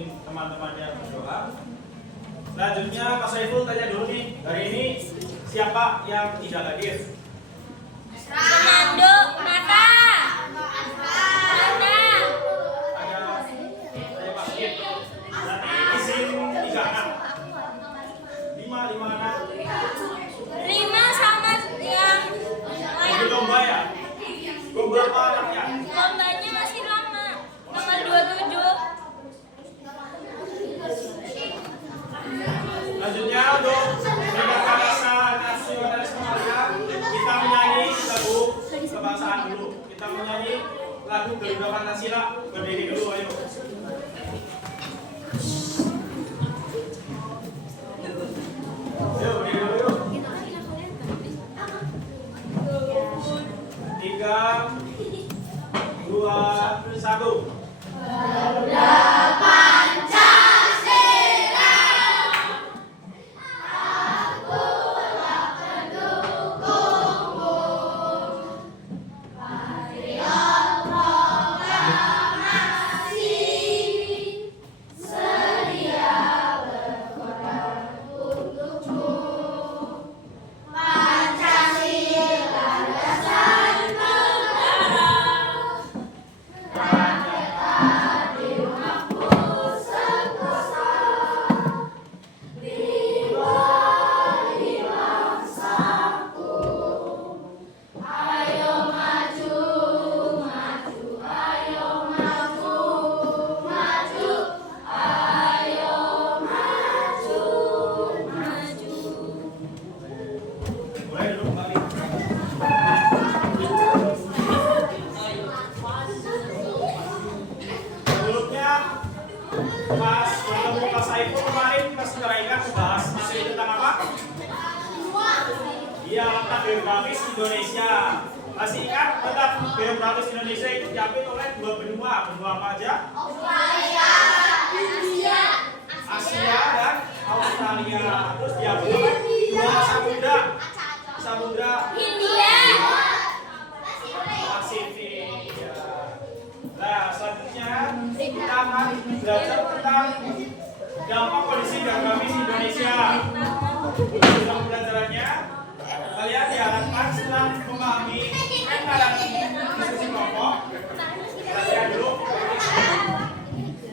mungkin teman-temannya berdoa. Selanjutnya Pak Saiful tanya dulu nih, hari ini siapa yang tidak hadir? Fernando, Mata. Ada Pak Sigit. Berarti izin 3 anak. 5 anak. 5 sama yang Jadi lomba ya? Berapa anaknya? lombanya masih lama. Tanggal 27. Selanjutnya untuk meningkatkan rasa nasionalisme kalian, kita menyanyi lagu kebangsaan dulu. Kita menyanyi lagu Garuda Pancasila. Berdiri dulu, ayo. Ayo, berdiri dulu yuk. 3, 2, 1. Boleh duduk kembali. Sebelumnya pas bertemu Pak Saiful kemarin kita sudah ingat bahas materi tentang apa? Iya, letak geografis Indonesia. Masih ingat letak geografis Indonesia itu diapit oleh 2 benua. Benua apa aja? Asia dan Australia. Terus diapit oleh 2 samudra. Samudra India. Pasifik. Ya. Nah, selanjutnya kita akan belajar tentang dampak kondisi geografis Indonesia. Untuk dalam pembelajarannya, kalian diharapkan setelah memahami dalam diskusi kelompok. Perhatikan dulu.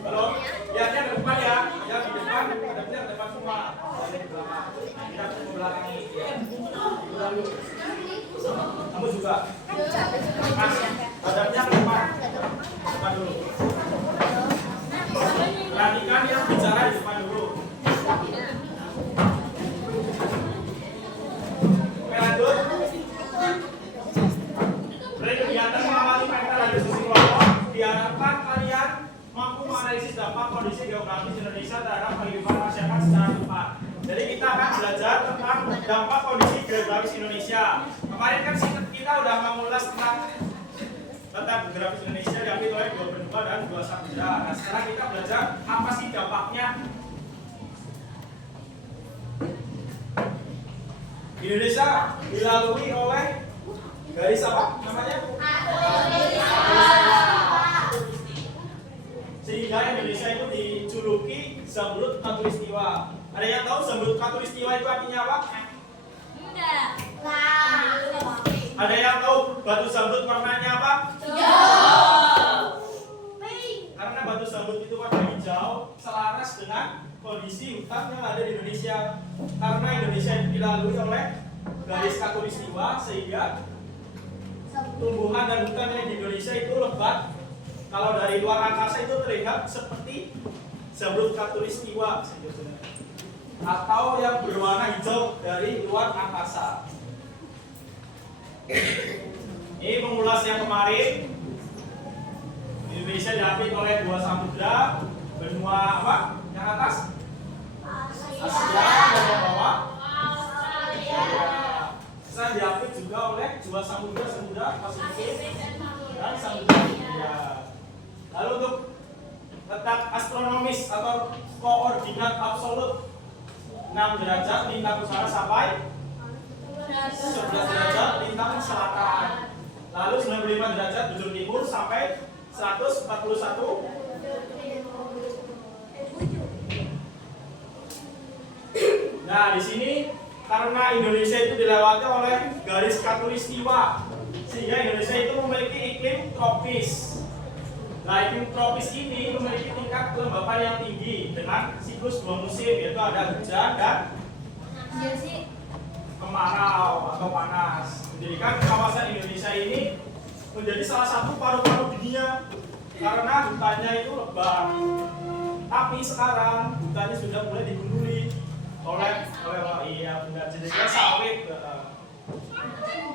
Belum? Lihatnya ke depan ya. Yang di depan, hadapnya ke depan semua. Yang di belakang. Tidak ke belakangi. Lalu, kamu juga. Mas, hadapnya ke depan. Depan dulu. Perhatikan yang bicara di depan dulu. Oke, lanjut. Dari kegiatan mengawali mereka dan diskusi kelompok, diharapkan kalian mampu menganalisis dampak kondisi geografis Indonesia terhadap kehidupan masyarakat secara tepat. Jadi kita akan belajar tentang dampak kondisi geografis Indonesia. Kemarin kan kita udah mengulas tentang geografis Indonesia diambil oleh 2 benua dan 2 samudra. Nah, sekarang kita belajar apa sih dampaknya. Indonesia dilalui oleh garis apa namanya? Sehingga Indonesia itu dijuluki Zamrud Khatulistiwa. Ada yang tahu Zamrud Khatulistiwa itu artinya apa? Enggak. Ada yang tahu batu Zamrud warnanya apa? Karena batu Zamrud itu warna hijau, selaras dengan kondisi hutan yang ada di Indonesia. Karena Indonesia itu dilalui oleh garis khatulistiwa, sehingga tumbuhan dan hutan yang di Indonesia itu lebat. Kalau dari luar angkasa itu terlihat seperti Zamrud Khatulistiwa atau yang berwarna hijau dari luar angkasa. Ini mengulas yang kemarin. Indonesia diapit oleh 2 samudra, benua apa? Yang atas? Asia, dan yang bawah? Saya diapit juga oleh 2 samudra, Samudra Pasifik dan Samudra Hindia. Lalu untuk letak astronomis atau koordinat absolut 6 derajat lintang utara sampai 11 derajat lintang selatan. Lalu 95 derajat bujur timur sampai 141 Nah, di sini karena Indonesia itu dilewati oleh garis khatulistiwa, sehingga Indonesia itu memiliki iklim tropis. Nah, iklim tropis ini memiliki tingkat kelembapan yang tinggi dengan siklus 2 musim, yaitu ada hujan dan kemarau atau panas. Menjadikan kawasan Indonesia ini menjadi salah satu paru-paru dunia karena hutannya itu lebat. Tapi sekarang hutannya sudah mulai digunduli oleh iya benar, jadinya sawit.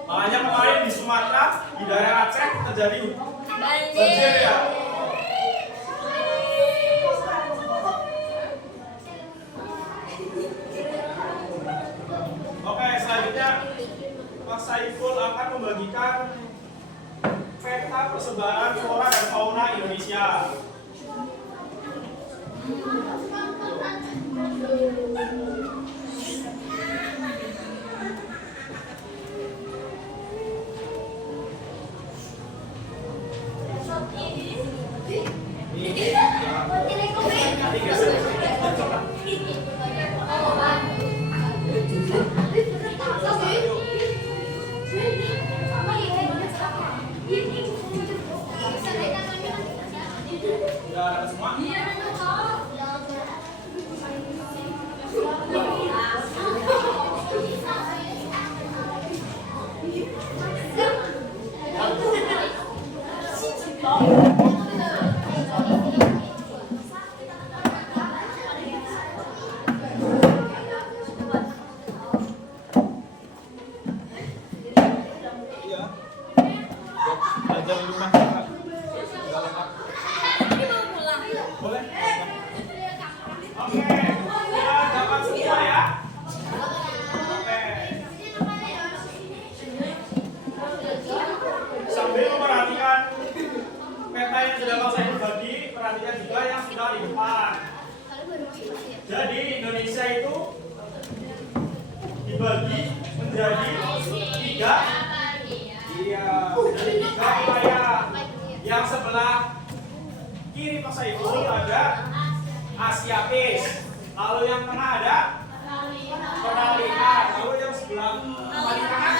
Makanya kemarin di Sumatera, di daerah Aceh terjadi banjir ya. Oke, selanjutnya Mas Saiful akan membagikan peta persebaran flora dan fauna Indonesia. Sudah semua? Belajar di rumah Pak. Boleh? Oke, ya dapat semua ya. Oke. Sambil memperhatikan peta yang sudah Mas Saiful bagi, perhatikan juga yang sudah di depan. Jadi Indonesia itu dibagi menjadi 3. Iya, menjadi 3 wilayah. Yang sebelah kiri Mas Saiful ada Asiatis, lalu yang tengah ada Peralihan, lalu yang sebelah paling kanan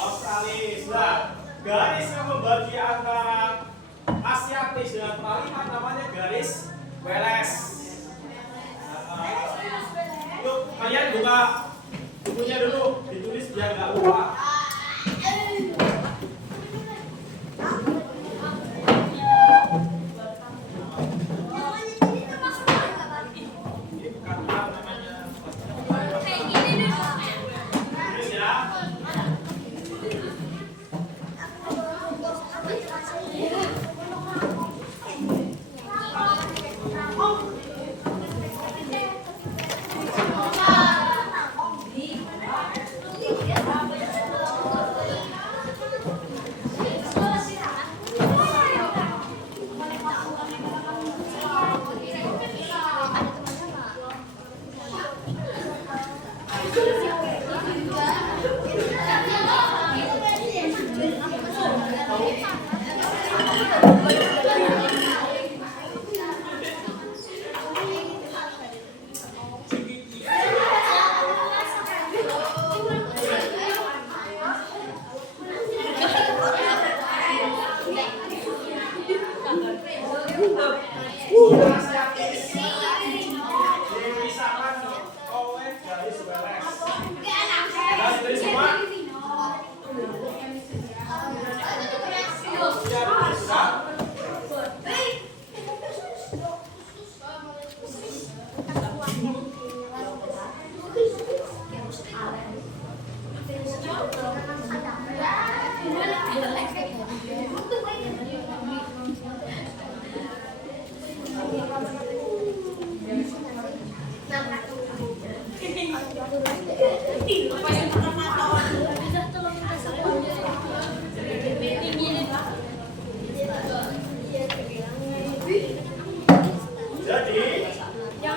Australis. Nah, garis yang membagi antara Asiatis dengan Peralihan namanya garis Weles. Yuk, kalian buka bukunya dulu, ditulis biar nggak lupa.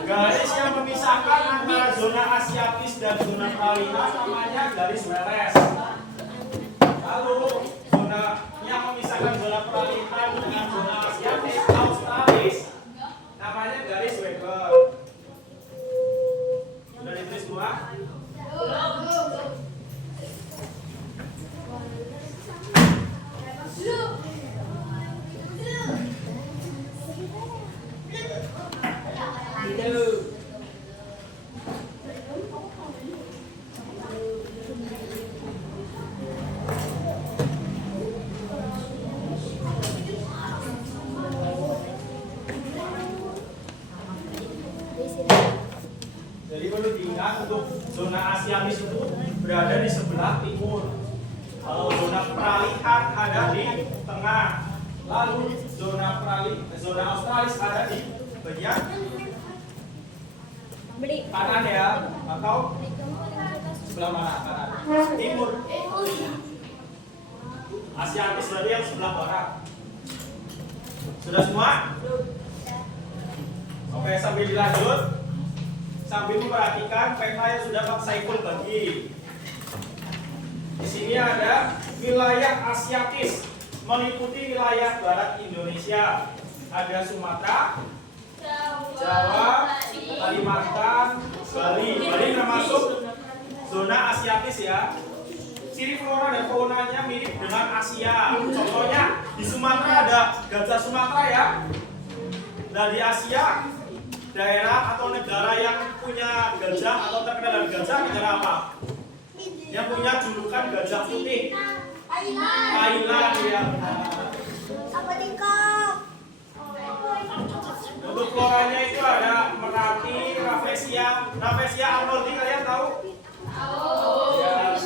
Garis yang memisahkan antara zona Asiatis dan zona Peralihan namanya garis Weles. Lalu zona yang memisahkan zona Peralihan dengan zona Asiatis Australis namanya garis Weber. Sudah Jadi perlu diingat untuk zona asiatis itu berada di sebelah timur. Kalau zona peralihan ada di tengah. Lalu zona australis ada di bagian kanan ya, atau sebelah mana? Kanan. Timur. Asiatis berarti yang sebelah barat. Sudah semua? Oke, sambil dilanjut. Sambil memperhatikan peta yang sudah Pak Saiful bagi. Di sini ada wilayah Asiatis meliputi wilayah barat Indonesia. Ada Sumatera, Jawa, Kalimantan, Bali. Bali termasuk zona Asiatis ya. Ciri flora dan faunanya mirip dengan Asia. Contohnya di Sumatera ada gajah Sumatera ya. Nah di Asia daerah atau negara yang punya gajah atau terkenal dengan gajah negara apa? Yang punya julukan gajah putih. Thailand ya. Untuk floranya itu ada merati, rafflesia arnoldi, kalian tahu? Ya.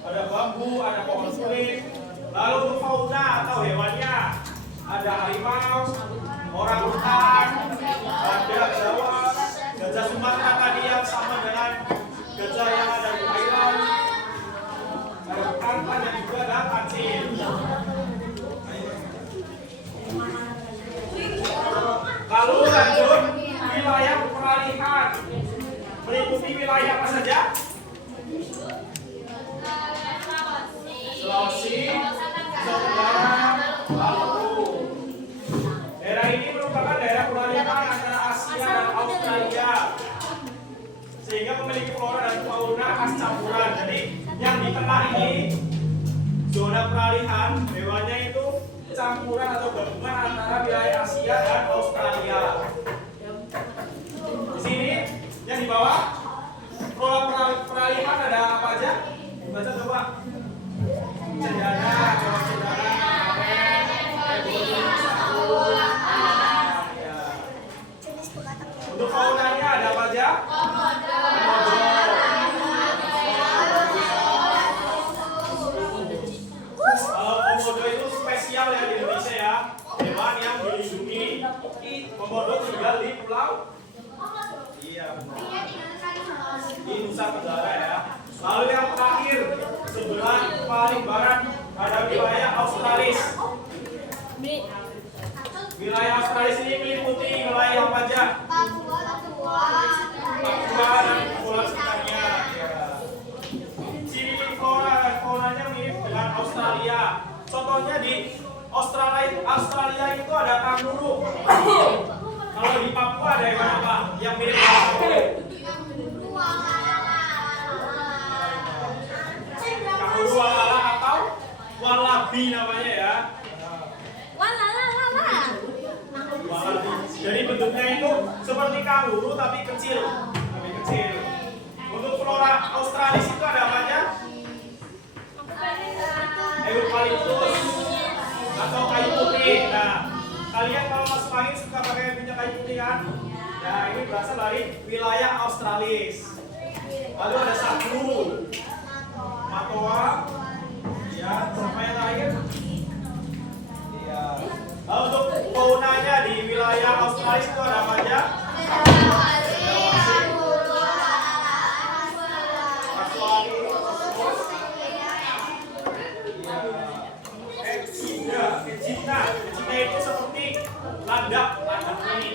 Ada bambu, ada pohon kulit. Lalu untuk fauna atau hewannya ada harimau, orangutan, ada Jawa, gajah Sumatera tadi yang sama dengan gajah yang ada di Thailand. Ada bekantan dan juga ada kancil. Lalu lanjut wilayah peralihan meliputi wilayah apa saja? Sulawesi, Tenggara, Maluku. Daerah ini merupakan daerah peralihan antara Asia dan Australia, sehingga memiliki flora dan fauna khas campuran. Jadi yang di tengah ini zona peralihan, hewannya itu campuran atau gabungan antara wilayah Asia dan Australia. Di sini yang di bawah flora peralihan ada apa aja? Baca coba. Cendana, untuk faunanya ada apa aja? Komodo itu spesial ya di Indonesia ya, hewan yang dilindungi. Komodo tinggal di pulau, iya, di Nusa Tenggara ya. Lalu yang terakhir sebelah paling barat ada wilayah Australis. Wilayah Australis ini meliputi wilayah apa aja? Papua dan pulau sekitarnya. Ya. Ciri flora dan faunanya mirip dengan Australia. Contohnya di Australia itu ada kanguru. Kalau di Papua ada hewan apa yang mirip dengan kanguru? Kanguru walala atau walabi namanya ya. Walabi. Jadi bentuknya itu seperti kanguru tapi kecil. Untuk flora Australis itu ada apa aja? Eukaliptus atau kayu putih. Nah, kalian kalau masuk angin suka pakai minyak kayu putih kan? Nah, ini berasal dari wilayah Australis. Lalu ada sagu, matoa, ya, sama yang lain. Ya. Lalu untuk faunanya di wilayah Australis itu ada apa aja? Echidna itu seperti landak ini.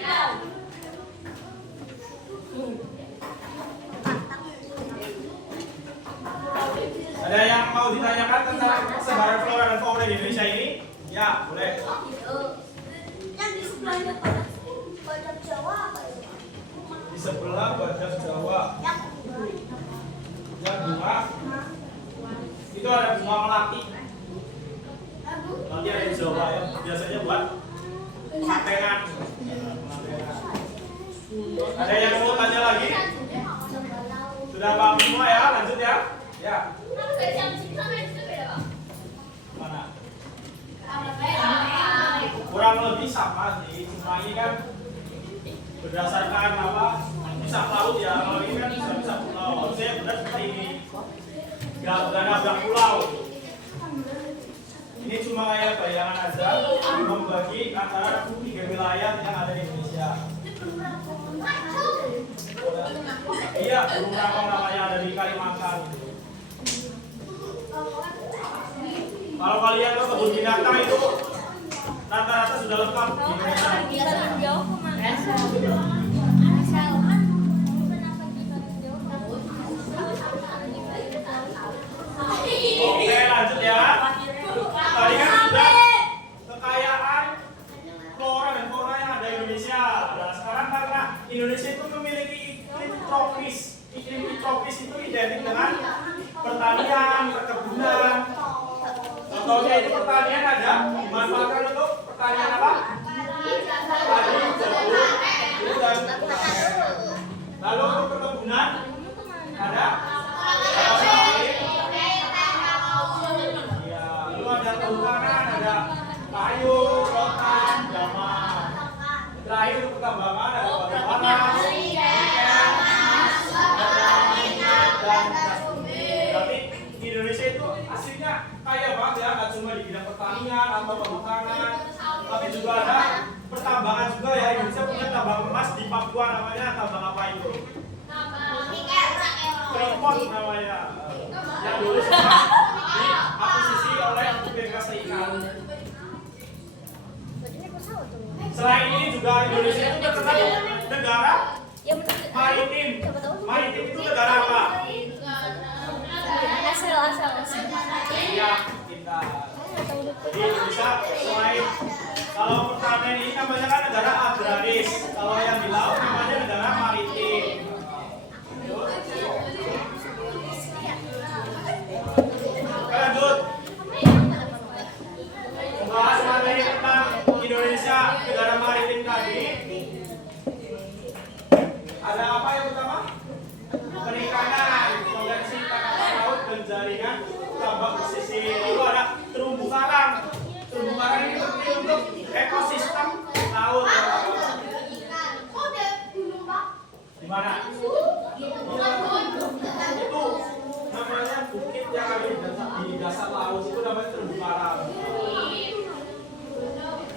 Ada yang mau ditanyakan tentang persebaran flora dan fauna di Indonesia ini? Ya, boleh. Yang di sebelahnya badak Jawa apa ya? Di sebelah badak Jawa. Yang bunga. Itu ada bunga melati. Nanti ada di Jawa ya. Biasanya buat patengan. Ada yang mau tanya lagi? Sudah paham semua ya? Lanjut ya. Ya. Mana? Kurang lebih sama sih. Cuma ini kan berdasarkan apa? bisa laut ya. Kalau ini kan bisa pulau. Harusnya benar seperti ini. Gak nabrak pulau. Ini cuma kayak bayangan aja membagi antara 3 wilayah yang ada di Indonesia. Iya, burung rangkong namanya ada di Kalimantan. Kalau kalian ke kebun binatang itu rata-rata sudah lengkap di Indonesia. Jauh kemana? Oke, lanjut ya. Tadi kan sudah kekayaan flora dan fauna yang ada di Indonesia. Nah, sekarang karena Indonesia itu memiliki iklim tropis. Iklim tropis itu identik dengan pertanian, perkebunan. Contohnya itu pertanian ada dimanfaatkan untuk pertanian apa? Padi, jagung, dan lalu untuk perkebunan ada sawit. Ya, lalu ada kehutanan, ada kayu, rotan, jamah. Terakhir untuk pertambangan ada batu bara, nikel, minyak, dan gas bumi. Tapi di Indonesia itu aslinya kaya banget ya, nggak cuma di bidang pertanian atau kehutanan, tapi juga ada pertambangan juga ya. Indonesia punya tambang emas di Papua, namanya tambang apa itu? Freeport namanya. Yang dulu sempat diakuisisi oleh Amerika Serikat. Selain ini juga Indonesia itu terkenal negara maritim. Maritim itu negara apa? Asal. Iya, kita. Jadi Indonesia selain kalau pertanian ini namanya kan negara agraris, kalau yang di laut namanya negara maritim. Lanjut. Membahas materi tentang Indonesia negara maritim tadi. Ada apa yang pertama? Perikanan, konversi tangkapan laut dan jaringan tambang pesisir. Lalu ada terumbu karang. Terumbu karang ini penting untuk ekosistem laut. Di mana? Itu namanya bukit yang ada di dasar laut, itu namanya terumbu karang.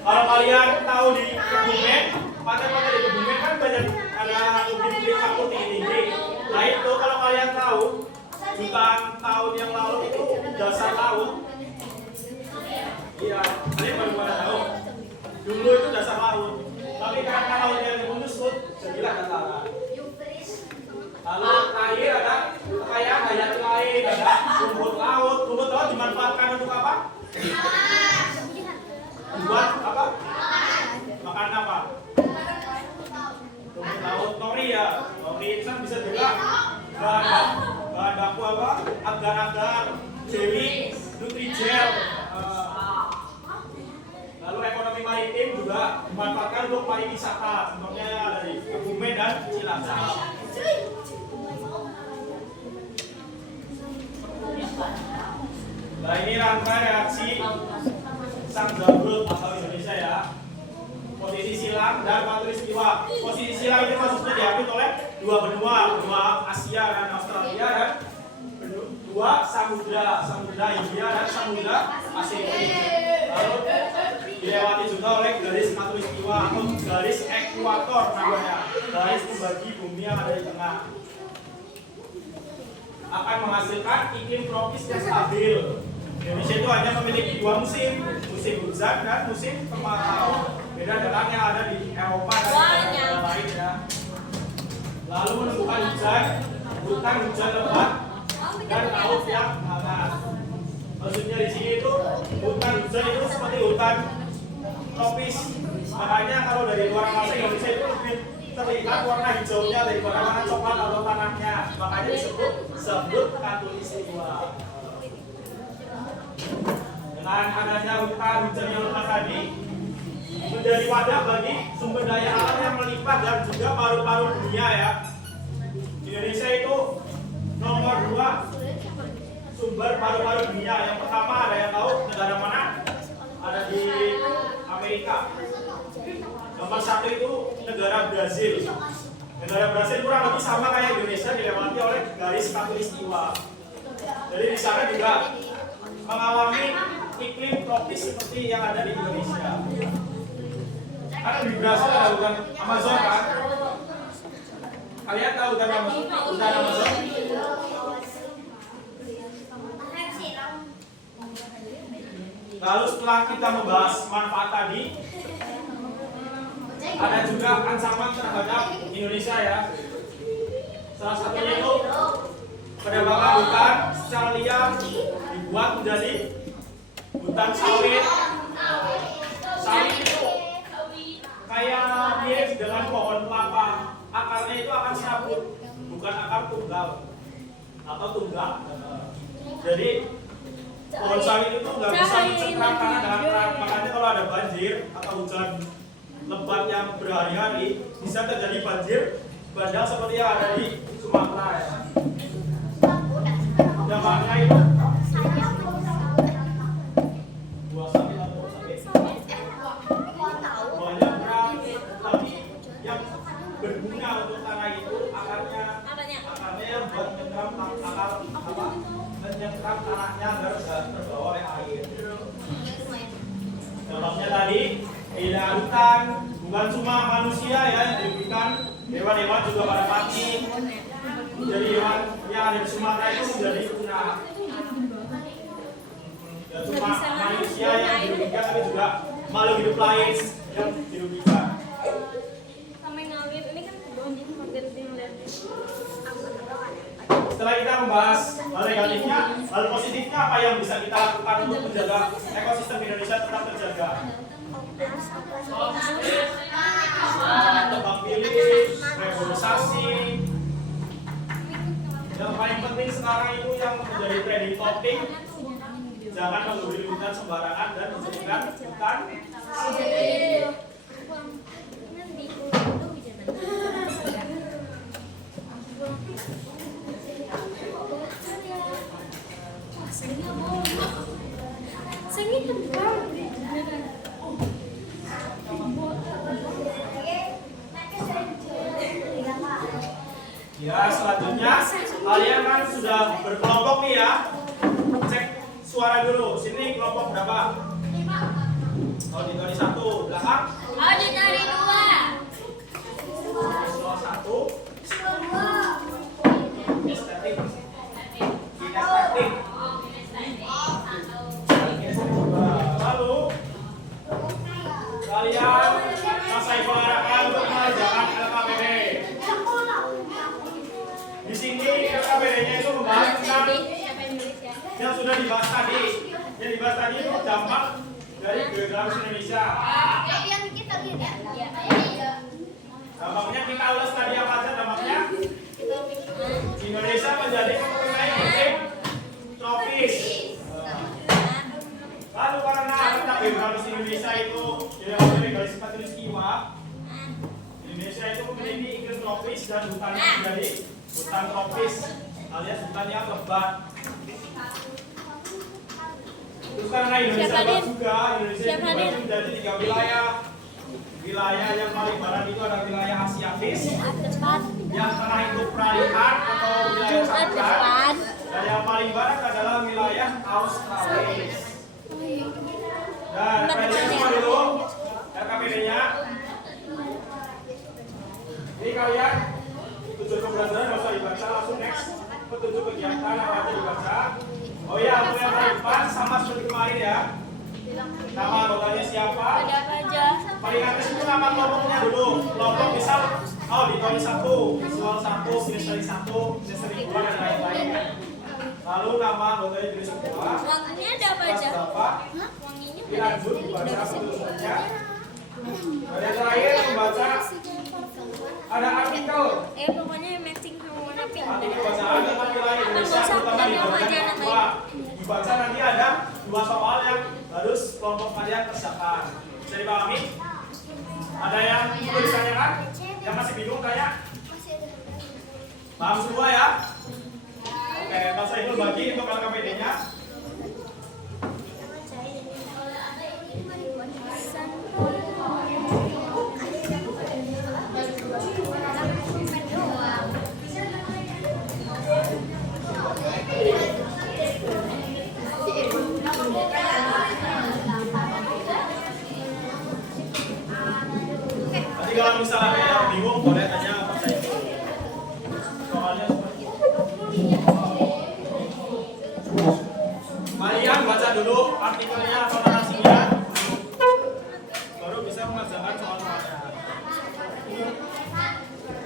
Kalau kalian tahu di Kebumen, pantai-pantai di Kebumen kan banyak ada bukit-bukit kapur tinggi-tinggi. Nah itu kalau kalian tahu, jutaan tahun yang lalu itu dasar laut. Iya, kalian baru pada tahu. Dulu itu dasar laut, tapi karena lautnya menyusut, jadilah dataran. Lalu air ada kekayaan hayati lain, ada rumput laut. Rumput laut dimanfaatkan untuk apa? Buat apa? Makan apa? Rumput laut nori ya. Nori itu bisa juga bahan baku apa? Agar-agar, jelly, nutrijel. Lalu ekonomi maritim juga dimanfaatkan untuk pariwisata. Contohnya ada di Kebumen dan Cilacap. Nah ini rangkaian reaksi sang Zamrud asal Indonesia ya. Posisi silang dan khatulistiwa. Posisi silang ini maksudnya diapit oleh dua benua Asia dan Australia, dan dua samudra India dan samudra Pasifik. Lalu dilewati juga oleh garis khatulistiwa atau garis ekuator namanya, garis membagi bumi yang ada di tengah. Akan menghasilkan iklim tropis yang stabil. Indonesia itu hanya memiliki dua musim, musim hujan dan musim kemarau. Beda dengan yang ada di Eropa dan negara lain ya. Lalu menentukan hutan hujan lebat dan laut yang hangat. Maksudnya di sini itu hutan hujan itu seperti hutan tropis. Makanya kalau dari luar angkasa Indonesia itu lebih terlihat warna hijaunya daripada warna coklat atau tanahnya. Makanya disebut khatulistiwa. Dengan adanya hutan hujan yang lebat tadi, menjadi wadah bagi sumber daya alam yang melimpah dan juga paru-paru dunia ya. Indonesia itu nomor 2 sumber paru-paru dunia. Yang pertama ada yang tahu negara mana? Ada di Amerika. Nomor 1 itu negara Brazil. Negara Brasil kurang lebih sama kayak Indonesia dilewati oleh garis khatulistiwa. Jadi di sana juga mengalami iklim tropis seperti yang ada di Indonesia. Karena di Brasil ada hutan Amazon kan? Kalian tahu hutan Amazon? Lalu setelah kita membahas manfaat tadi, ada juga ancaman terhadap Indonesia ya. Salah satunya itu penebangan hutan secara liar dibuat menjadi hutan sawit. Sawit itu kayak mirip dengan pohon kelapa. Akarnya itu akar serabut, bukan akar tunggal atau tunggal. Jadi pohon sawit itu nggak bisa mencengkram tanah dengan keras. Makanya kalau ada banjir atau hujan lebat yang berhari-hari, bisa terjadi banjir bandang seperti yang ada di Sumatera ya. Yang makna itu buah sawit atau sawit banyak kerang, tapi yang berguna untuk tanah itu akarnya yang buat menyerap menyerap tanahnya agar tidak terbawa oleh air. Contohnya tadi tidak hutan, bukan cuma manusia ya yang dirugikan, hewan-hewan juga pada mati. Jadi hewan yang ada di Sumatera itu menjadi punah. Dan cuma manusia yang dirugikan, tapi juga makhluk hidup lain yang dirugikan. Setelah kita membahas hal negatifnya, hal positifnya apa yang bisa kita lakukan untuk menjaga ekosistem Indonesia tetap terjaga? Tebang pilih, reforestasi. Yang paling penting sekarang itu yang menjadi trending topik, jangan menggubri hutan sembarangan dan menjadikan hutan ya. Selanjutnya kalian kan sudah berkelompok nih ya, cek suara dulu. Sini kelompok berapa? 5. Oh, di 1 belakang. Oh, di 2. Solo 1. Estetik. Lalu kalian selesai pengarahan untuk mengerjakan LKPD. Di sini LKPD-nya itu membahas tentang yang sudah dibahas tadi. Yang dibahas tadi itu dampak dari geografis Indonesia. Dampaknya kita ulas tadi apa aja dampaknya? Indonesia menjadi mempunyai iklim tropis. Lalu karena kita geografis Indonesia itu dilewati oleh garis khatulistiwa, Indonesia itu memiliki iklim tropis dan hutannya menjadi hutan tropis alias hutan yang lebat. Terus karena Indonesia lebat juga, Indonesia dibagi menjadi 3 wilayah. Wilayah yang paling barat itu ada wilayah Asiatis, yang tengah itu peralihan atau wilayah Sahara, dan yang paling barat adalah wilayah Australis. Dan perhatikan semua dulu RKPD-nya. Ini kalian tujuan pembelajaran nggak usah dibaca, langsung next. Petunjuk kegiatan apa aja dibaca. Oh iya, untuk yang paling depan sama seperti kemarin ya. Nama anggotanya siapa? Paling atas itu nama kelompoknya dulu. Kelompok misal, oh ditulis 1, visual 1, sinestri 1, sinestri 2 dan lain-lain. Lalu nama anggotanya tulis semua. Wanginya ada apa aja? Wanginya dilanjut dibaca petunjuknya. Dan yang terakhir membaca ada artikel. Pokoknya matching sama warna pink. Artikel bacaan tentang wilayah Indonesia terutama di bagian kedua. Dibaca nanti ada 2 soal yang harus kelompok kalian kerjakan. Bisa dipahami? Ada yang perlu ditanyakan? Yang masih bingung kayak? Paham semua ya? Oke, Pak Saiful bagi untuk LKPD-nya.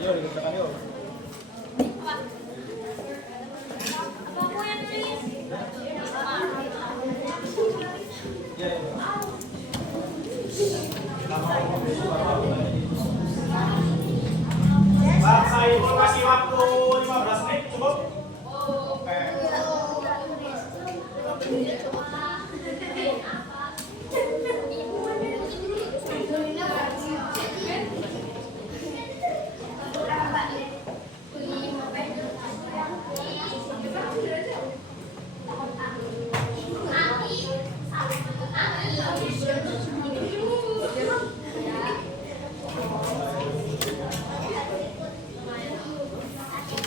Yuk dikerjakan yuk. Aku yang tulis. Ya. Pak Saiful kasih waktu 15 menit cukup? Oke.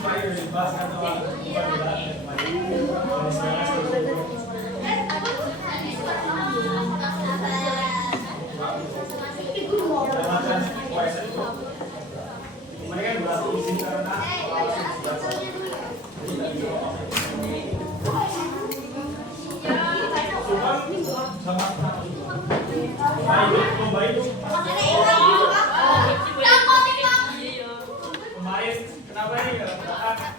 Mari dibahas atau bukan dibahas. Mereka dua izin karena kemarin kenapa ini nggak berangkat?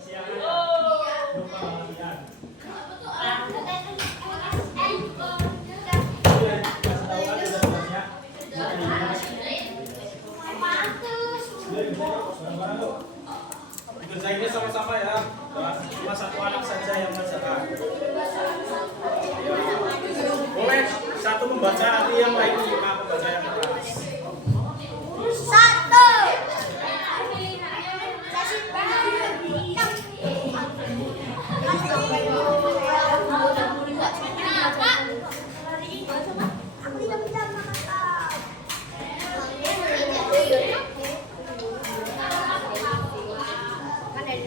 Siang aja. Lupa latihan. Kerjainnya sama-sama ya, cuma satu anak saja yang mengerjakan. Boleh satu membaca, nanti yang lain lima membaca yang keras. Satu. Aku tidak bisa makan. Kan dari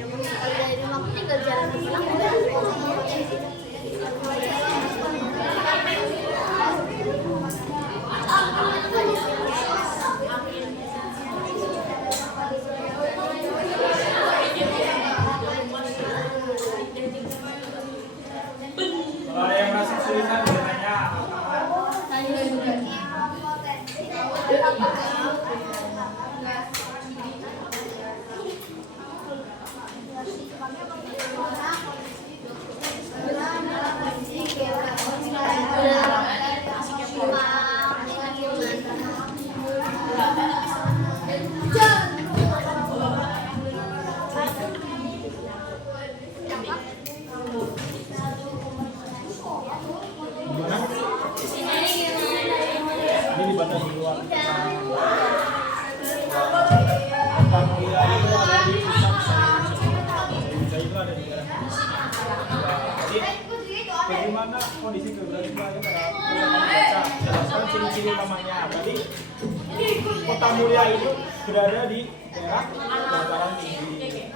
rumahku tinggal jalan ke sana. Kalau ada yang merasa kesulitan, boleh tanya. Gimana? Ini dibaca di luar. Tempat kuliah itu ada di pusat saya itu ada di daerah. Jadi bagaimana kondisi geografis pada baca? Jelaskan ciri-ciri utamanya. Berarti Kota Mulia itu berada di daerah dataran tinggi.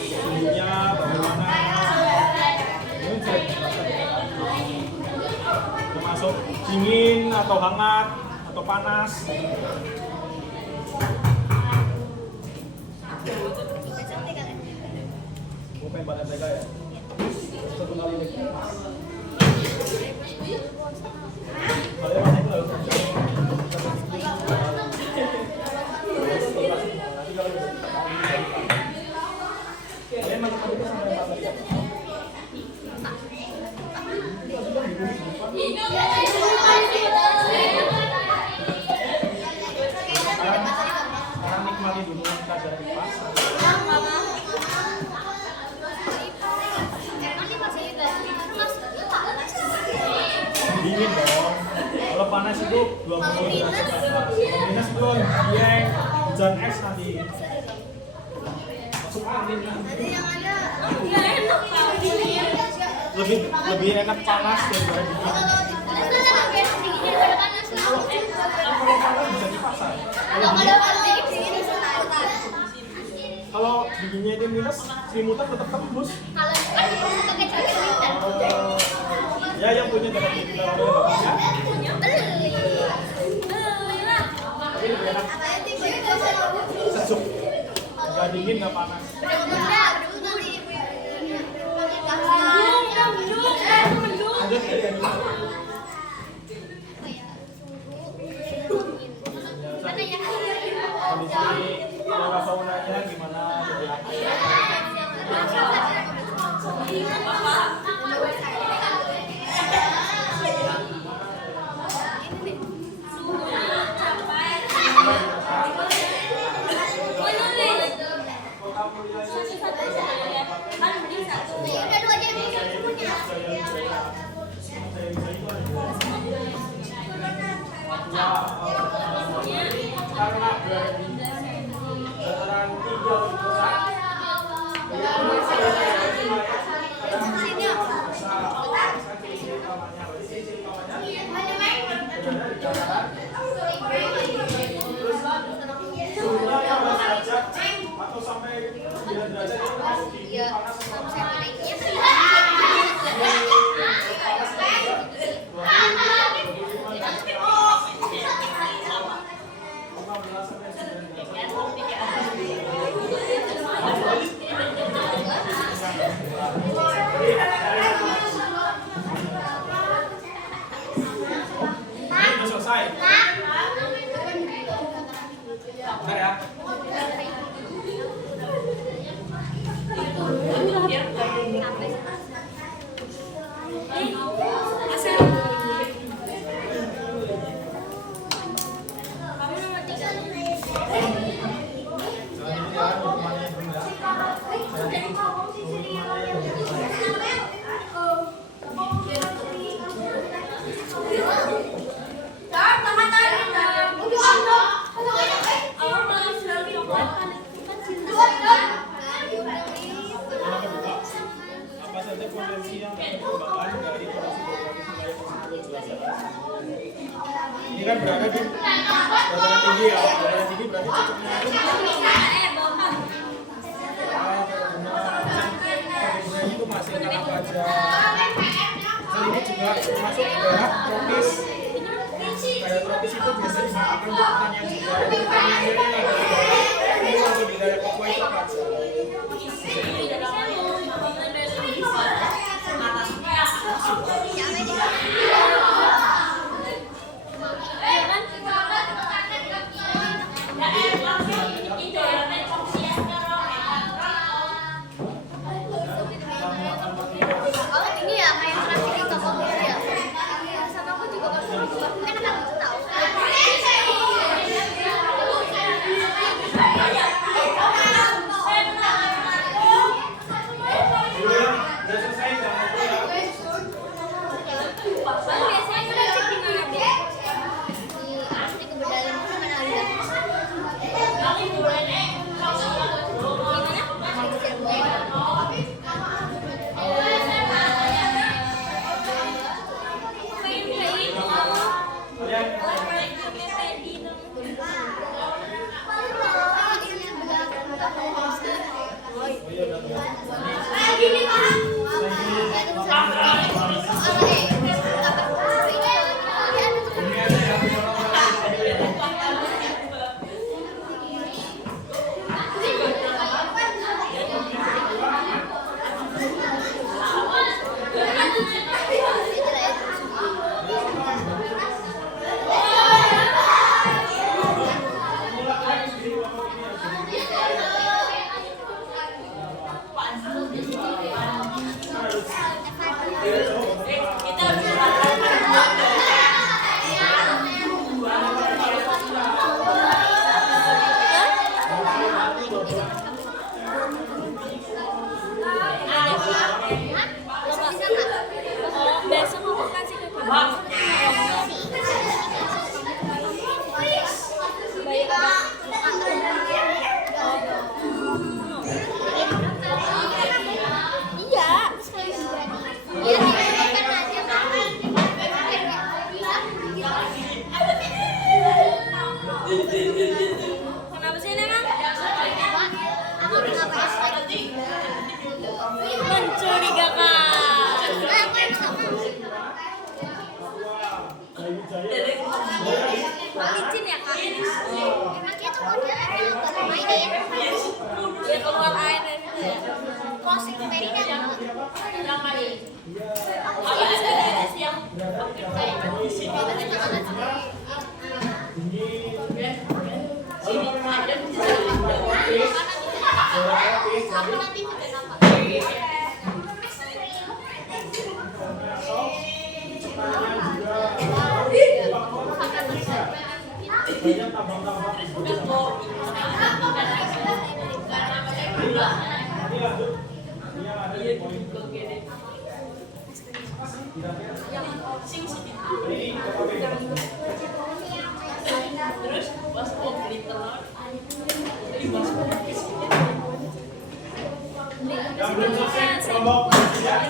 Suhunya bagaimana? Ini bisa dijelaskan. Termasuk dingin atau hangat atau panas. Gue pengen banget mereka ya. Satu kali lagi. Kalian mana itu lalu? Kalian matematika sampai apa saja? Sekarang nikmati dulu pelajaran IPA. Dingin dong. Kalau panas itu 20 derajat panas. Kalau minus itu dieng, hujan es nanti. Masuk angin nanti. Lebih enak panas daripada dingin. Kalau panas bisa dipasang. Kalau dinginnya itu minus, selimutan tetap tembus. Kalau kan pakai jaket winter. Ya yang punya jaket winter ada bagusnya. Beli. Belilah. Tapi lebih enak sejuk. Nggak dingin nggak panas. Bener-bener nanti karena berada di dataran tinggi lingkungan suhunya yang derajat atau sampai 9 derajat itu termasuk dingin, panas atau sudah selesai. Bentar ya. Apa saja potensi yang berkembang dari produksi geografis wilayah tersebut jelaskan. Ini kan berada di dataran tinggi ya, dataran tinggi berarti cocoknya itu perkebunan itu masih apa aja. Selimut juga termasuk daerah tropis. Daerah tropis itu biasanya dimakan untuk pertanian juga. Pertaniannya ini masuk di daerah Papua itu apa aja. Ini ya kayak nasi di toko gitu ya. Sama aku juga kalau mungkin akan tahu. Udah selesai jangan lupa. Biasanya udah cek di mana deh? Di asli kebedalan itu mana ada? Besok aku kasih ke kamu. Kenapa sih Nenang? Mencurigakan. Licin ya kak? Enaknya tuh modelnya baru mainin. Dia keluar air dari situ ya. Closing mainnya enggak. Aku nanti juga nampak. Banyak tambang-tambang di sebelah sana. Ini lanjut. Ini yang ada di poin. Ini Terus pas mau beli Yang belum selesai kelompok ya.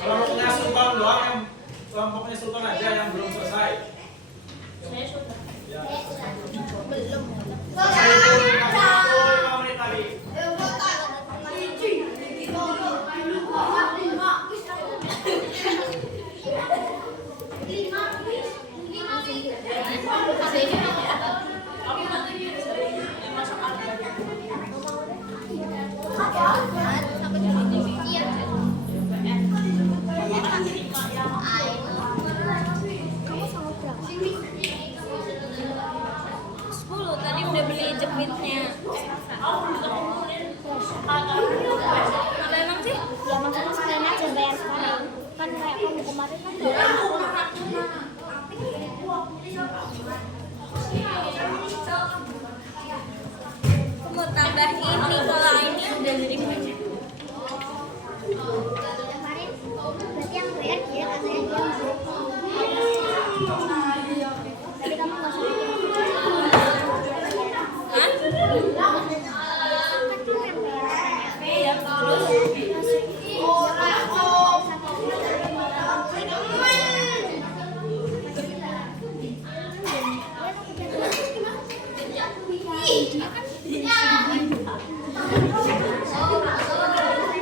Kelompoknya Sultan doang yang kelompoknya Sultan aja yang belum selesai. Ya. Belum. Selesai itu 5 menit lagi. Tadi udah beli jepitnya. Apa emang sih? Ya maksudnya sekalian aja bayar sekarang. Kan kayak kamu kemarin kan Aku mau tambah ini kalau ini udah jadi banyak. kemarin berarti yang bayar dia katanya dia tapi kamu nggak usah Hah? Iya, terus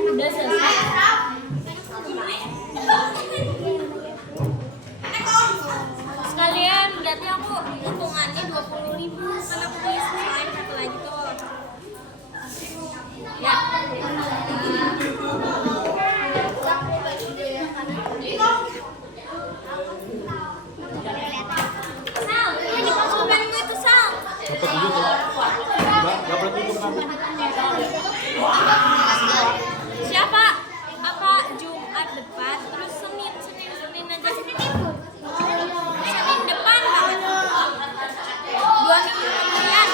udah selesai. Sekalian berarti aku hitungannya 20.000 karena aku beli lain satu lagi tuh. Ya. Sal, ini konsumenmu itu Sal. Dapat tujuh tuh. Enggak dapat tujuh kan. Siapa? Apa Jumat depan terus Senin aja. Senin depan banget. 2 minggu kemudian.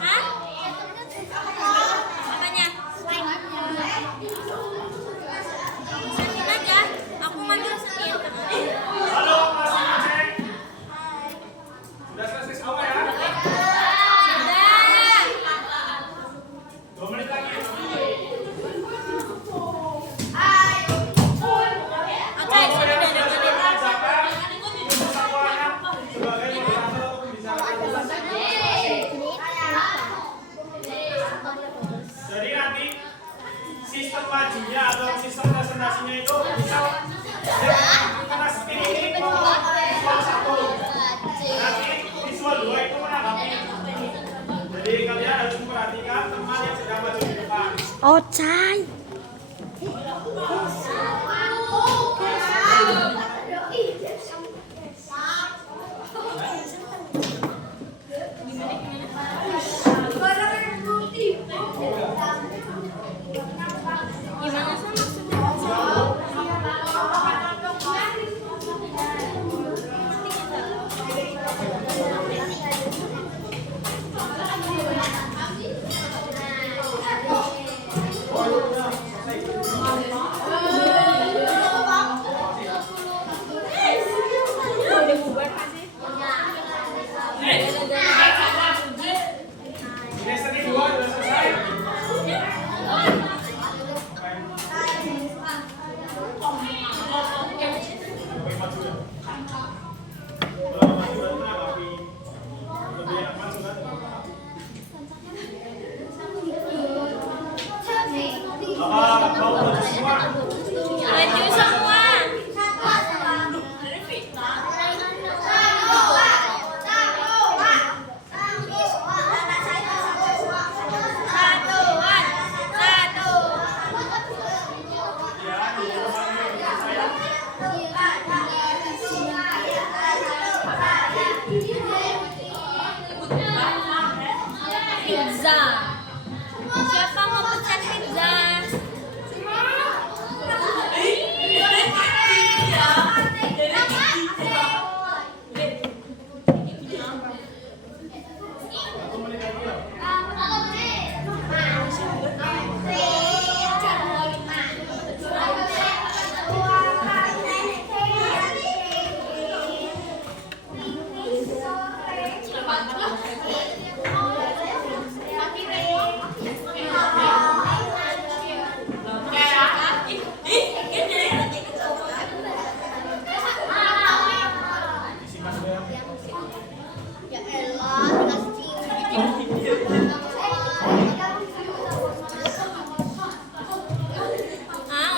Hah? Apanya? Senin aja. Aku ngambil Senin. Halo, Mas Aceh. Sudah selesai semua ya? Udah. 2 menit lagi. Acai, sudah dengerin. Sebagai moderator atau pembicara. Jadi nanti sistem majunya atau sistem presentasinya itu bisa karena ini visual 1, nanti visual 2 itu menanggapi. Jadi kalian harus memperhatikan teman yang sedang maju di depan. Oh, Cai. Gimana sih maksudnya? Semester 2 sudah selesai. Lebih maju ya. Kalau maju berarti menanggapi. Lebih enak maju kan? Mau maju semua. Maju semua. Pizza. Siapa mau pesan pizza? Disimpan dulu ya. Ya elah, dikasih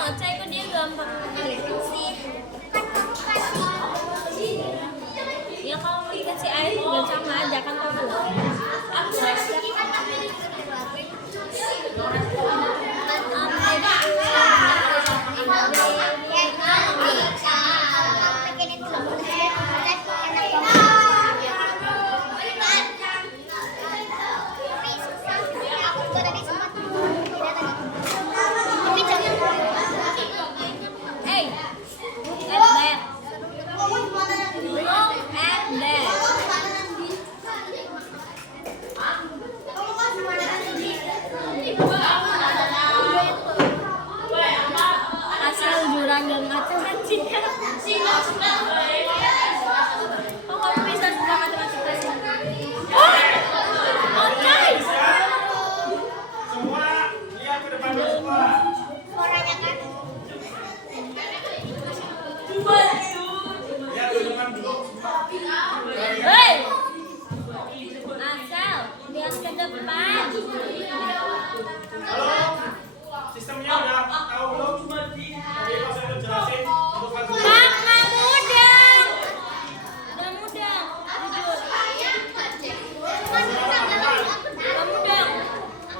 Ocai kok dia gampang sih. Ya kalau mau dikasih air juga sama aja kan kamu. Hey, at that. Look at that. Asal jurang dan matematika. Oh, kamu bisa suka matematika. Oh, Ocai. Semua lihat ke depan dulu semua. Suaranya kan? Lihat ke depan dulu. Hei, asal lihat ke depan. Halo, sistemnya udah tahu belum? Tadi pas saya udah jelasin untuk kalkulasi. Bang, nggak mudeng. Nggak mudeng. Jujur. Nggak mudeng.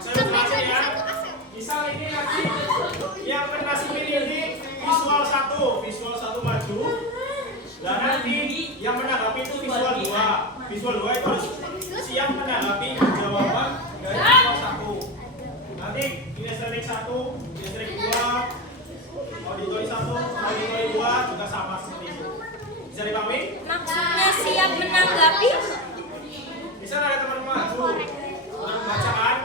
Saya udah jelasin ya. Misal ini nanti yang kena spin ini visual 1 maju. Dan nanti yang menanggapi itu visual 2. Visual 2 itu harus siap menanggapi jawaban dari visual 1. Nanti kinestetik 1, kinestetik 2, auditori 1, auditori 2 juga sama seperti itu. Bisa dipahami? Maksudnya siap menanggapi? Bisa ada teman maju, teman bacaan.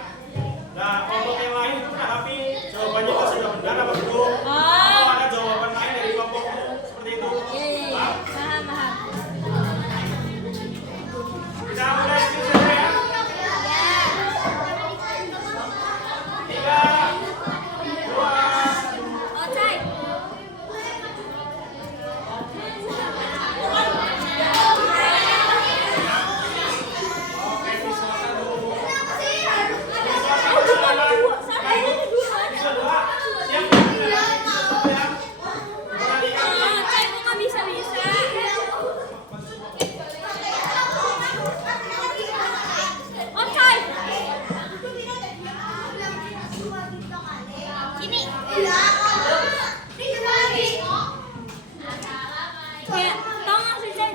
Nah, kelompok yang lain itu menanggapi jawabannya itu sudah benar apa belum? Atau ada jawaban lain dari kelompokmu seperti itu? Iya. Paham? Paham. Kita mulai skill saja ya. 3, 2, Ocai. oke, visual 1. Visual 1 jawaban. Visual 2, siap ya? Visual 1 ya. Perhatikan ya. Ocai kok nggak bisa-bisa? Ocai. Ini. Ya, tau nggak sih, Cai?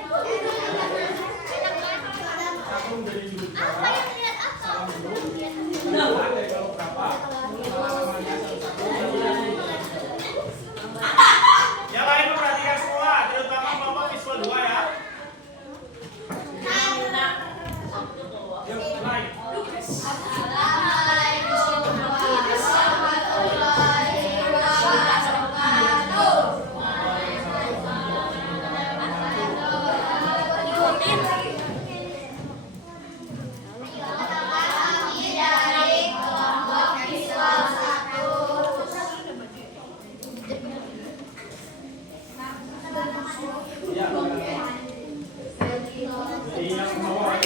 Satu menjadi juru Apa bicara. yang lihat apa? Salam dulu. Jawaban dari kelompok berapa? Salam-salamnya satu-satu. Yang lain memperhatikan semua, terutama kelompok visual 2 ya. Yuk, mulai. Ya, jadi yang bawah.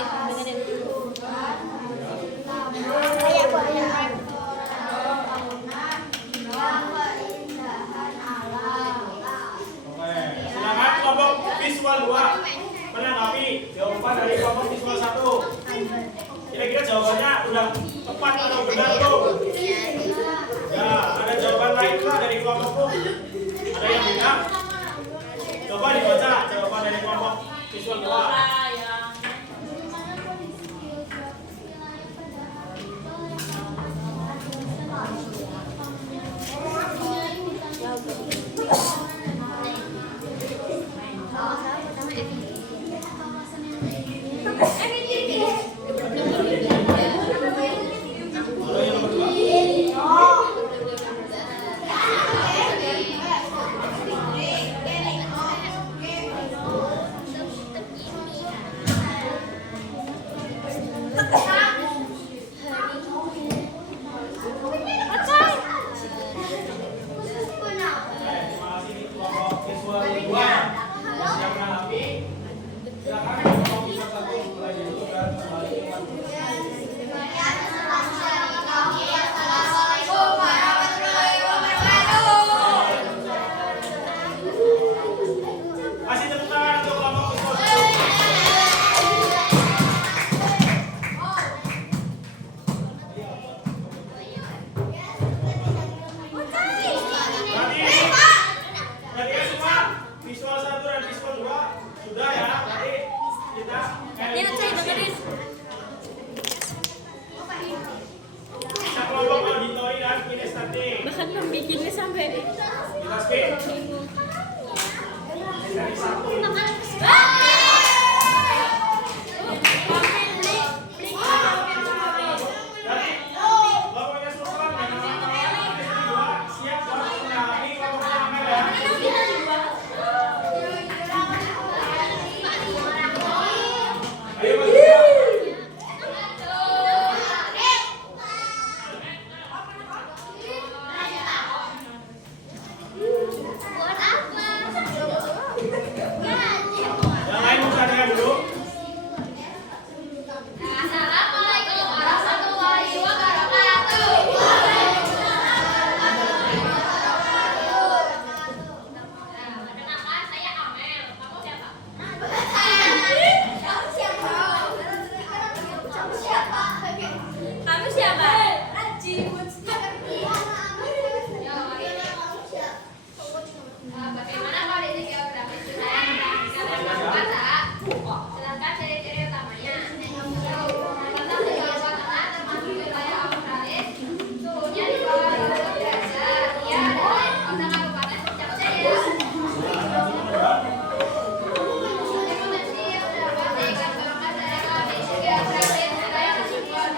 dengerin. Kayak gua yang Oke, silakan kelompok visual 2 menanggapi jawaban dari kelompok visual 1. Kira-kira jawabannya udah tepat atau benar tuh? Ya, ada jawaban lain juga dari kelompokku? Ada yang beda? Coba dibaca jawaban dari kelompok visual 2. Lalu yang nomor 2. Terima kasih kelompok visual 2 yang siap menanggapi. Silakan kelompok visual 1 mulai dulu dan kembali ke kasih tepuk tangan untuk kelompok visual 1. Berarti ya semua visual 1 dan visual 2 sudah ya. Berarti kita Ini Cai dengerin. bisa kelompok auditori dan kinestetik. Bahkan pembikinnya sampai Kita skip. Dari 1. Jadi kelompoknya Sultan dan kawan-kawan siap buat menanggapi kelompoknya Amel ya. Ayo Mas Sultan. Yang lain buka dengan dulu. Kamu siapa? Bagaimana kondisi geografi saya membaca? Silakan ciri-ciri utamanya. Kota Jawa Tengah termasuk wilayah Australis. Suhunya di bawah 20 derajat. Ia adalah kota kabupaten Puncak Jaya. Potensi yang dapat dikatakan dari kondisi geografi wilayah tersebut.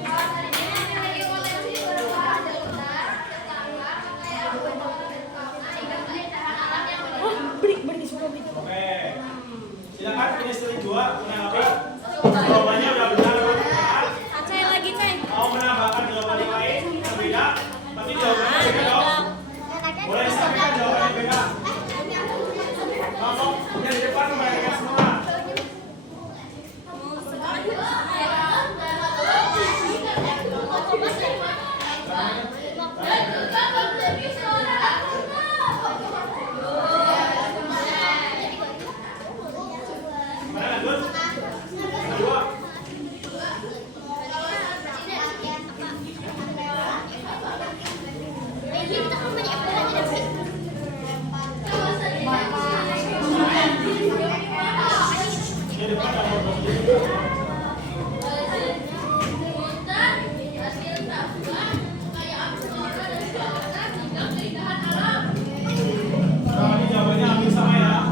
Kawasan ini memiliki potensi berupa besar, tertambah, kekayaan budaya dan fauna hingga keindahan alam yang berbeda. Oke. Silakan kinestetik 2 menanggapi. Jawabannya udah benar atau tidak? Cai lagi, Cai. Mau menambahkan jawaban yang lain yang beda? Tapi jawabannya beda dong. Boleh disampaikan jawaban yang beda. Kelompok yang di depan memperhatikan semua. Gimana lanjut? Kedua. Di depan ada nomor 7. Nah, ini jawabannya hampir sama ya.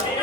Tadi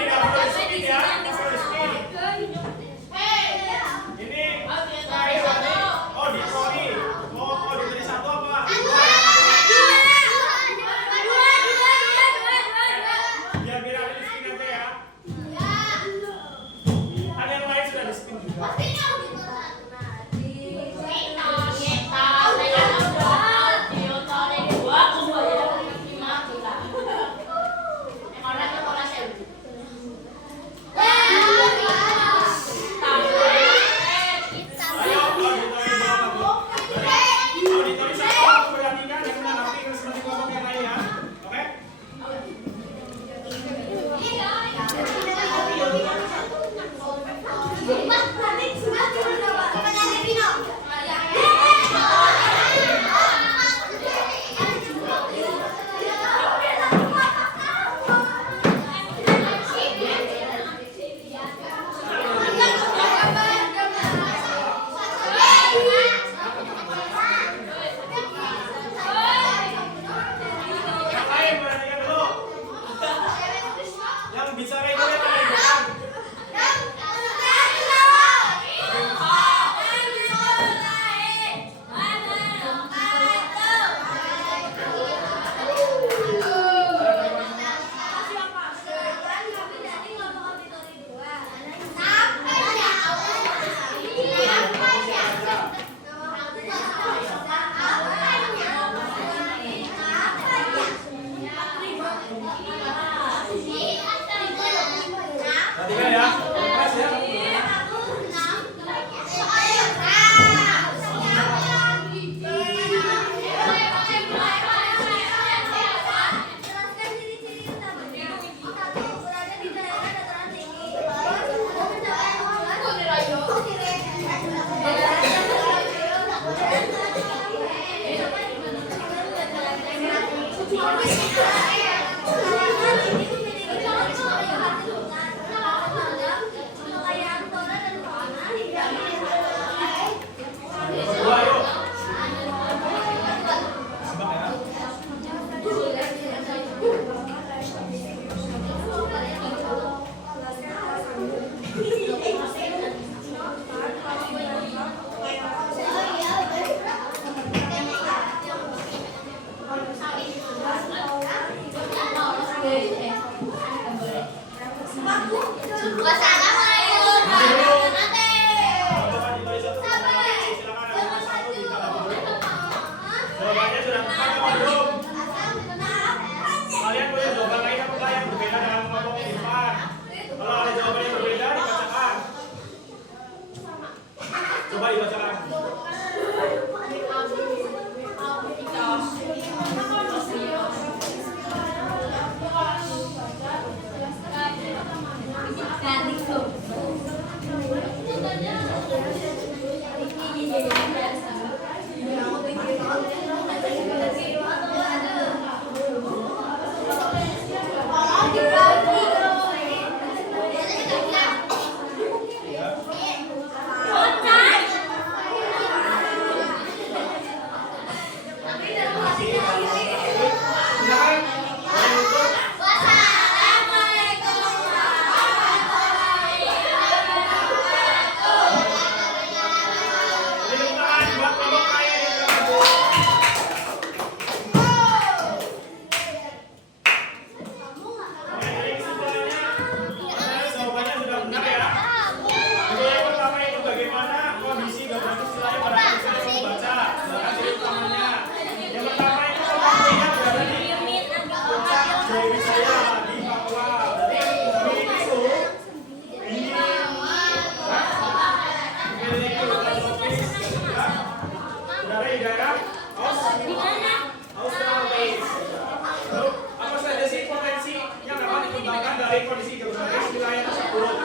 dari kondisi geografis wilayah tersebut.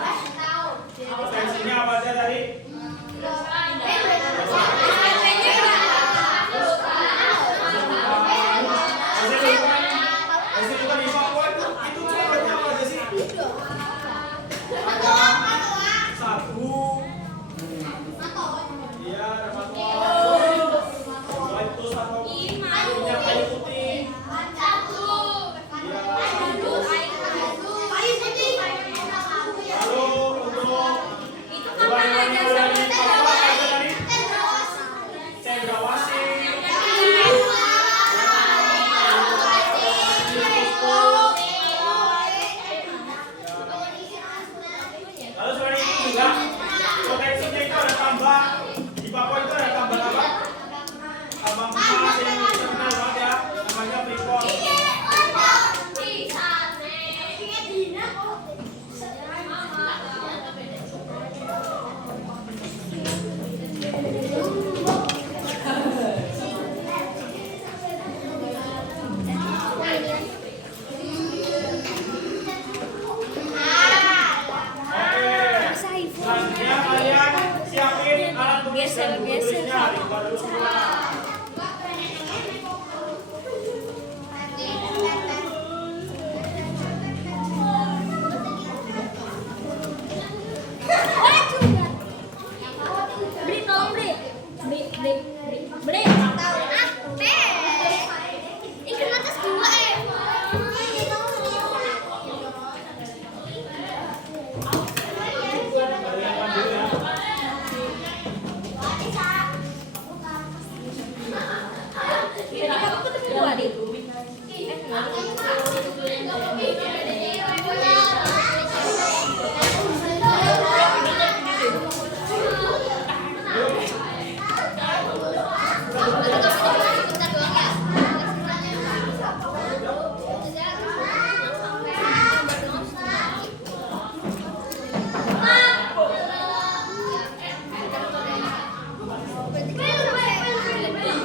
Potensinya apa aja dari? Hasil lingkungan di Papua itu berarti apa aja sih? Ada satu. Iya, ada batu. Itu satu. Minyak kayu putih. Lalu untuk hewan-hewan dari Papua ada dari cendrawasih. Lalu selain itu juga potensinya itu ada tambang di Papua itu ada tambang apa? Tambang emas yang terkenal banget ya, namanya Freeport. Selanjutnya kalian siapin alat tulis dan buku tulisnya dibuat dulu semua. Beri tolong beri. Beri. Ikan atas dua Kalian panggil ya. Aku ketemu dua di.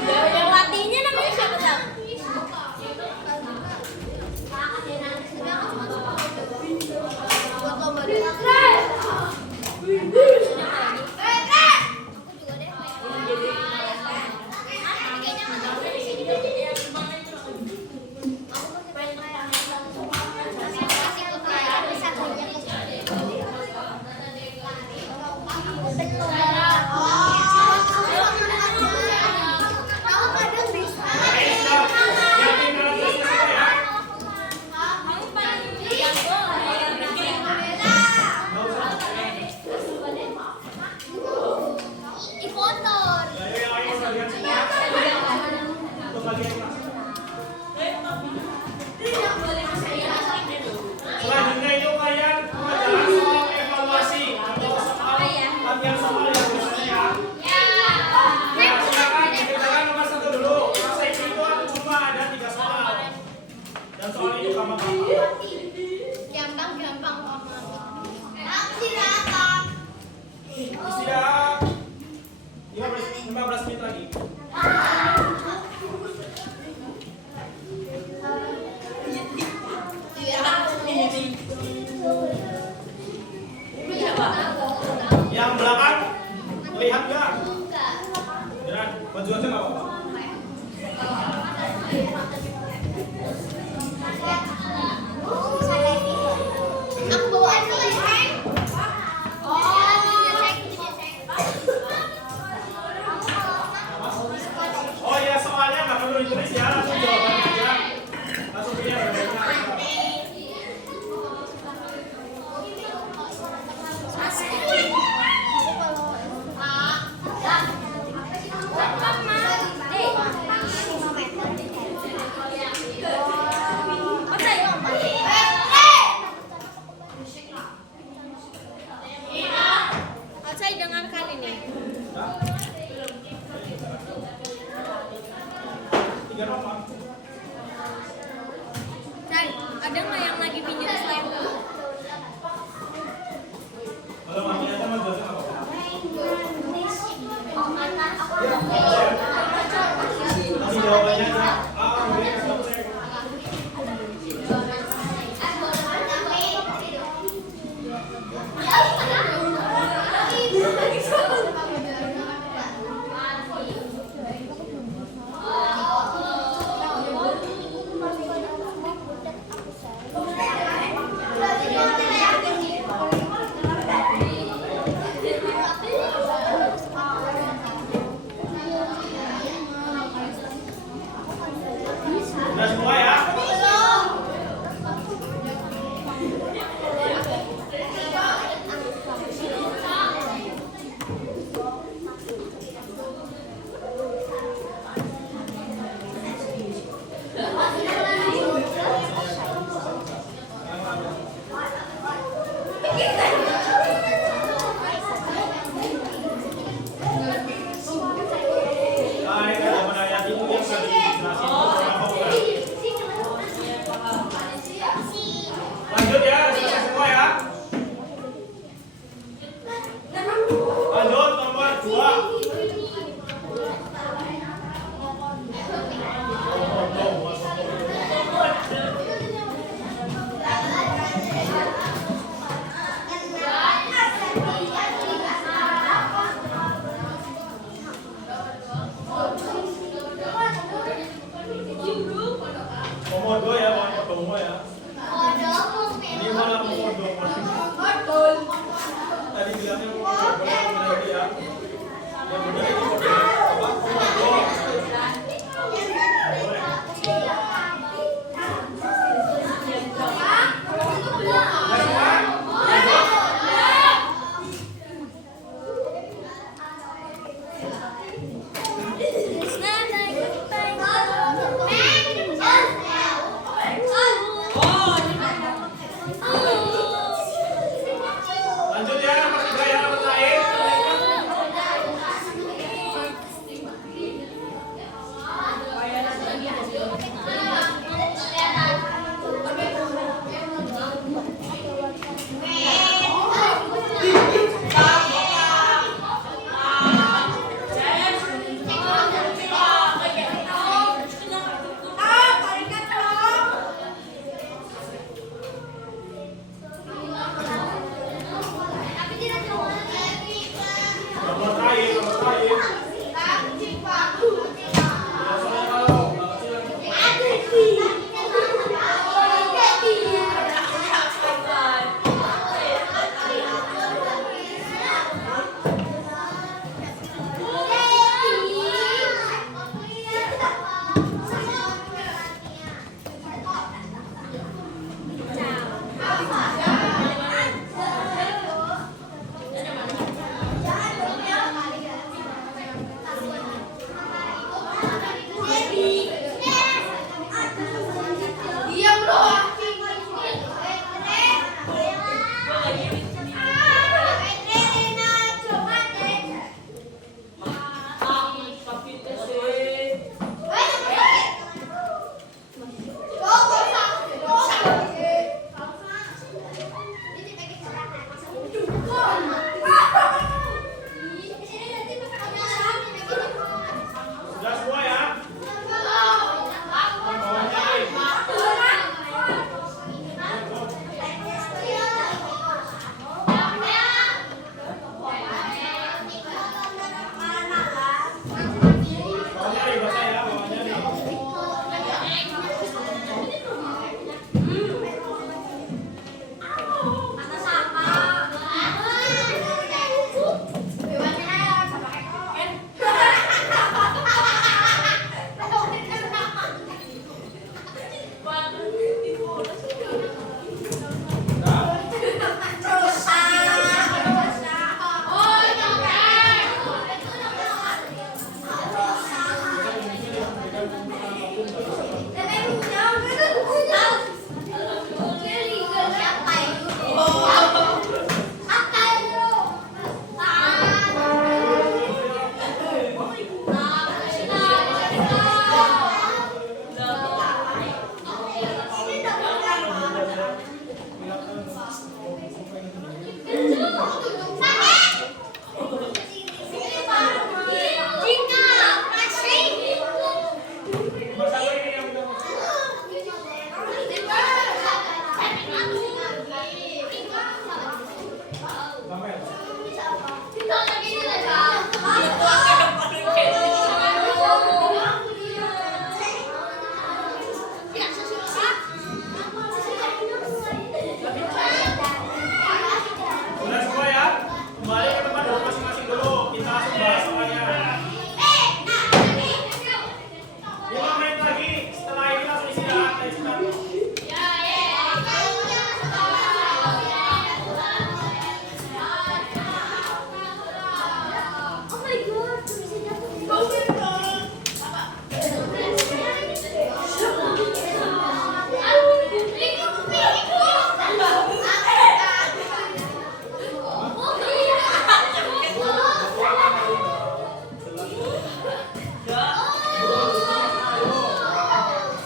Yang latihnya namanya siapa Sal? Selanjutnya itu kalian pelajaran soal evaluasi atau soal latihan soal yang biasanya ya. Ya, silakan dikerjakan nomor 1 dulu. Masa itu cuma ada 3 soal. Dan soal itu gampang-gampang. Gampang. Istirahat 15 menit lagi. Yang belakang lihat nggak? Beneran, baju aja nggak apa-apa. Aku bawa aja lah. Oh ya, soalnya nggak perlu ditulis ya, langsung jawabannya aja. Langsung pilih yang terbaiknya. Mama. Lanjut ya, nomor 3 ya, nomor terakhir. Nomor terakhir, nomor terakhir. Biasanya kalau nggak kecil lagi. Sudah semua ya? Bawahnya nih. Bawahnya nih, basah ya, bawahnya nih. Basah ini yang udah. Gamel. Sudah semua ya? Kembali ke tempat duduk masing-masing dulu. Kita langsung bahas soalnya. 5 menit lagi. Setelah ini langsung istirahat. Ayo cepat.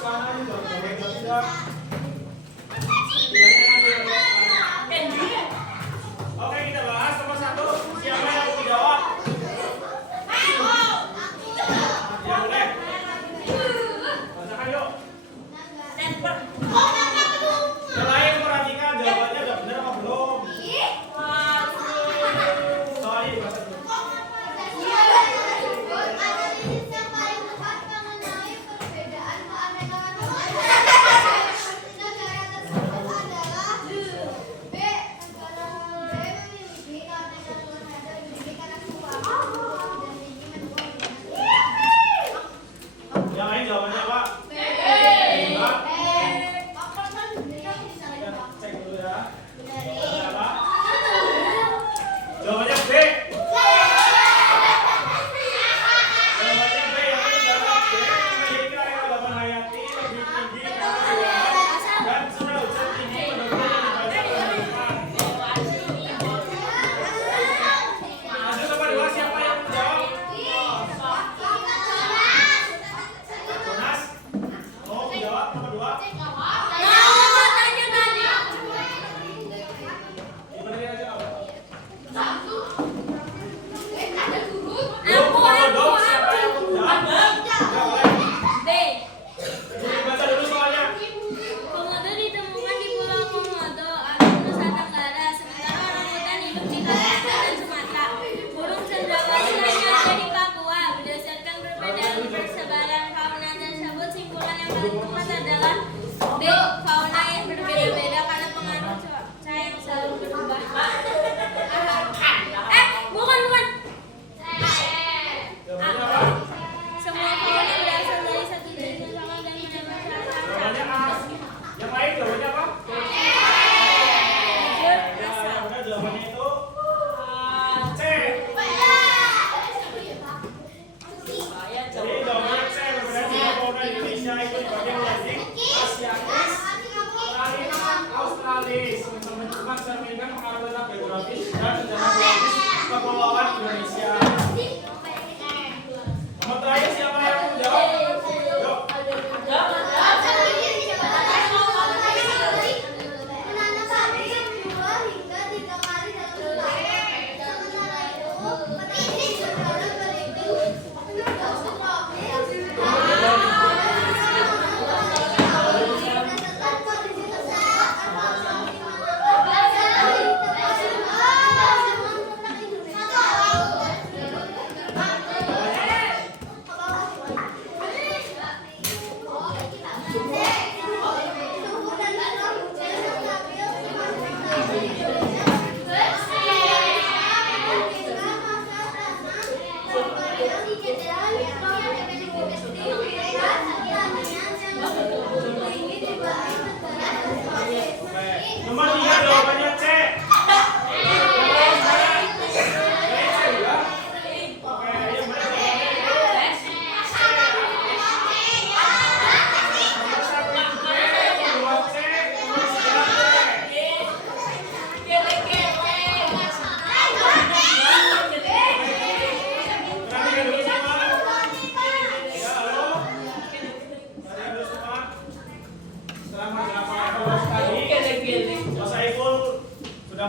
Sana juga tidak. Oke, kita bahas nomor 1. Siapa yang mau jawab? Ya boleh. Bacakan yuk. Yang lain perhatikan jawabannya udah benar apa belum? Soalnya dibaca dulu. Yang lain jawabannya apa? Enggak. Ya, cek dulu ya. Jawabannya apa? Jawabannya B. Jawabannya B yang itu adalah B memiliki area lapan hayati lebih tinggi karena luas dan sudah usia tinggi pada bulan yang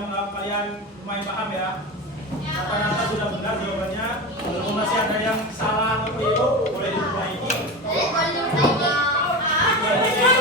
sudah kalian lumayan paham ya. Rata-rata sudah benar jawabannya. Kalau masih ada yang salah atau keliru, boleh diperbaiki. Boleh diperbaiki.